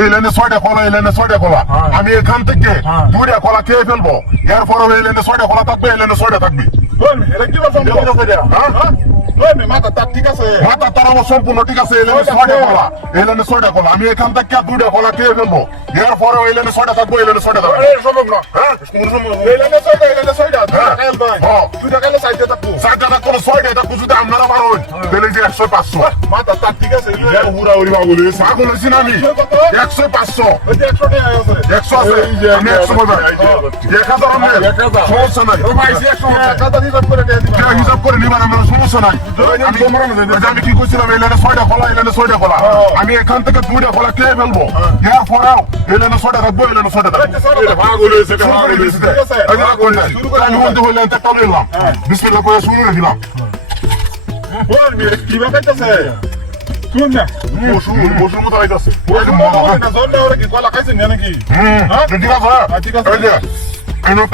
এই লাইনে ছয়টা কলা এই লাইনে ছয়টা কলা হ্যাঁ। আমি এখান থেকে হ্যাঁ। দুইটা কলা খেয়ে ফেলব এরপরে এই লাইনে ছয়টা কলা থাকবে এই লাইনে ছয়টা থাকবে হ্যাঁ? হ্যাঁ? মাথা তার সম্পূর্ণ ঠিক আছে এই লাইনে ছয়টা ছয়টা কলা এই লাইনে ছয়টা কলা আমি এখান থেকে দুইটা কলা খেয়ে ফেলব এরপরে এই লাইনে ছয়টা থাকবে এই লাইনে ছয়টা থাকবে সম্ভব না হ্যাঁ কোনো সম্ভব না। এই লাইনে ছয়টা, এই লাইনে ছয়টা, দুইটা ছয়টা থাকবে যদি আপনারা পারো তাহলে যে একশো পাঁচশো। মাথা তার ঠিক আছে, এটা লাইনে- উড়া উড়ি বাবু পাগল হয়েছি না আমি। একশো পাঁচশো। একশো আছে। আমি একশো বলবেন এক হাজার আমি। সমস্যা নাই। হাজার হিসাব করে। এটা করে নিবেন আমার সমস্যা নাই। আমি কি করছিলাম এই লাইনে ছয়টা খোলা এই লাইনে ছয়টা খোলা। আমি এখান থেকে দুইটা খোলা খেয়ে ফেলব। এর পরেও এই লাইনে ছয়টা থাকব এই লাইনে ছয়টা এটা পাগল হয়েছে, এটা পাগল হয়েছে। ঠিক আছে? আমি বলতে হইলে। একটা টানে নিলাম বিসমিল্লাহ করে শুরু করে দিলাম।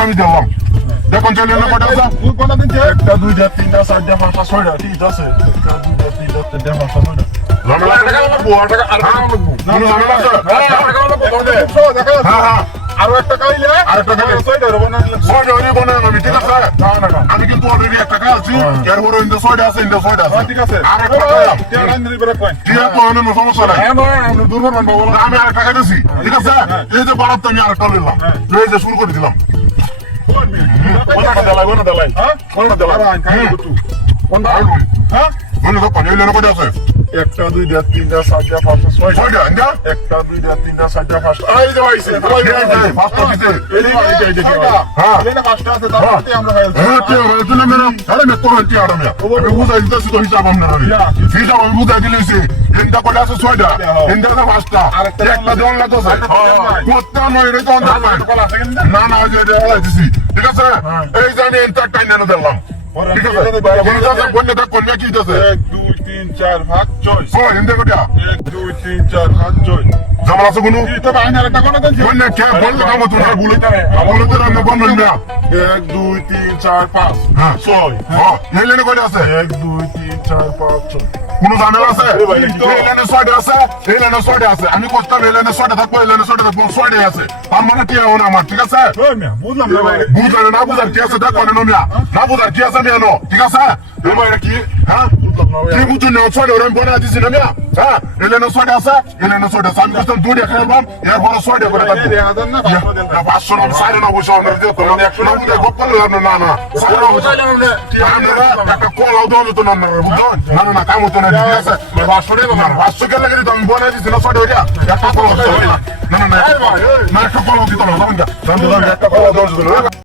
আমি দিলাম দেখুন চলে এলো কটা আছে দুধ বানা দিনছে? একটা দুইটা তিনটা চারটা পাঁচটা ছয়টা ঠিক আছে একটা দুইটা তিনটা চারটা পাঁচটা ছয়টা? হ্যাঁ? কোনো। হ্যাঁ, হ্যাঁ। আরও একটা খাইলে? ছয়টা করে ছয়টা ঠিক আছে? আমি কিন্তু already একটা খাইছি, এরপরে ইন্দো ছয়টা আছে, ইন্দো ছয়টা আছে। হ্যাঁ, ঠিক আছে আরেকটা খাইলাম। টিয়া রান দিলে বেরো কয়। ঠিক আছে, ওখানে কোনো সমস্যা নাই। না, আমি আরেকটা খাইতেছি, ঠিক আছে? এই যে বারাতটা আমি আরেকটা নিলাম। এই যে শুরু করে দিলাম। কোন মেয়ে? কোনটা দেলাই, কোনটা দেলাই? হ্যাঁ? কোনটা দেলাই? আরে, খাইলে হুম। বুটু। কোনটা? আইলুন। হ্যাঁ? কোনটা দেখো, এই লাইনে কটা আছে? একটা দুইটা তিনটা চারটা পাঁচটা ছয়টা ছয়টা? একটা দুইটা তিনটা চারটা পাঁচটা এই যে ভাইছে, পাঁচটা দিছে। এই যে, এই যে, এই যে, ছয়টা। হ্যাঁ। এই পাঁচটা আছে, হ্যাঁ। আমরা হ্যাঁ। আরে, আরাম। আমি বুঝাই দিতেছি তো হিসাব। হিসাব আমি বুঝাই দিলেছি। ছয়টা হ্যাঁ। আছে পাঁচটা একটা জন লাগতেছে আরেকটা জন নয় তো? না না ওই যে দিছি ঠিক আছে এই এনে দিলাম ঠিক আছে এটা বাইরে কোন আছে কোন এটা কোন কি এক, দুই, তিন, চার, পাঁচ, ছয়। কটা এক, দুই, তিন, চার, পাঁচ, ছয়। জামাল আছে কোনো? একটা কোনা কে না তো না এক দুই তিন চার পাঁচ। হ্যাঁ। ছয়। হ্যাঁ এই কটা আছে? এক দুই তিন চার পাঁচ ছয়। কোন ঝামেলা আছে? ছয়টা আছে? এই ছয়টা আছে। আমি করতাম ছয়টা থাকব ছয়টা থাকব ছয়টাই আছে। তার মানে কি আমার ঠিক আছে? বুঝলাম না বুঝার কি আছে দেখো না মিয়া। না বুঝার কি আছে মিয়া নো ঠিক আছে? এবার এটা কি হ্যাঁ কি বুঝুন না ছয়টা ওরা বনে দিছি না মিয়া হ্যাঁ এলেনে ছয়টা আছে এলেনে ছয়টা আছে আমি বুঝতাম দুইটা খেলবাম এরপরে ছয়টা করে থাকব এই হাজার না, পাঁচশো দিন। না পাঁচশো না সাড়ে না বসে আমরা দিতে পারব একশো না বুঝে গপ করলে না না না সাড়ে না বসে আপনারা একটা কল আউট হলো তো না না বুঝলেন না না না কাম হতো না ঠিক আছে পাঁচশো টাকা না পাঁচশো কে লাগে তো আমি বনে দিছি না ছয়টা ওইটা একটা কল না না না না একটা কল দিতে না একটা কল দেওয়া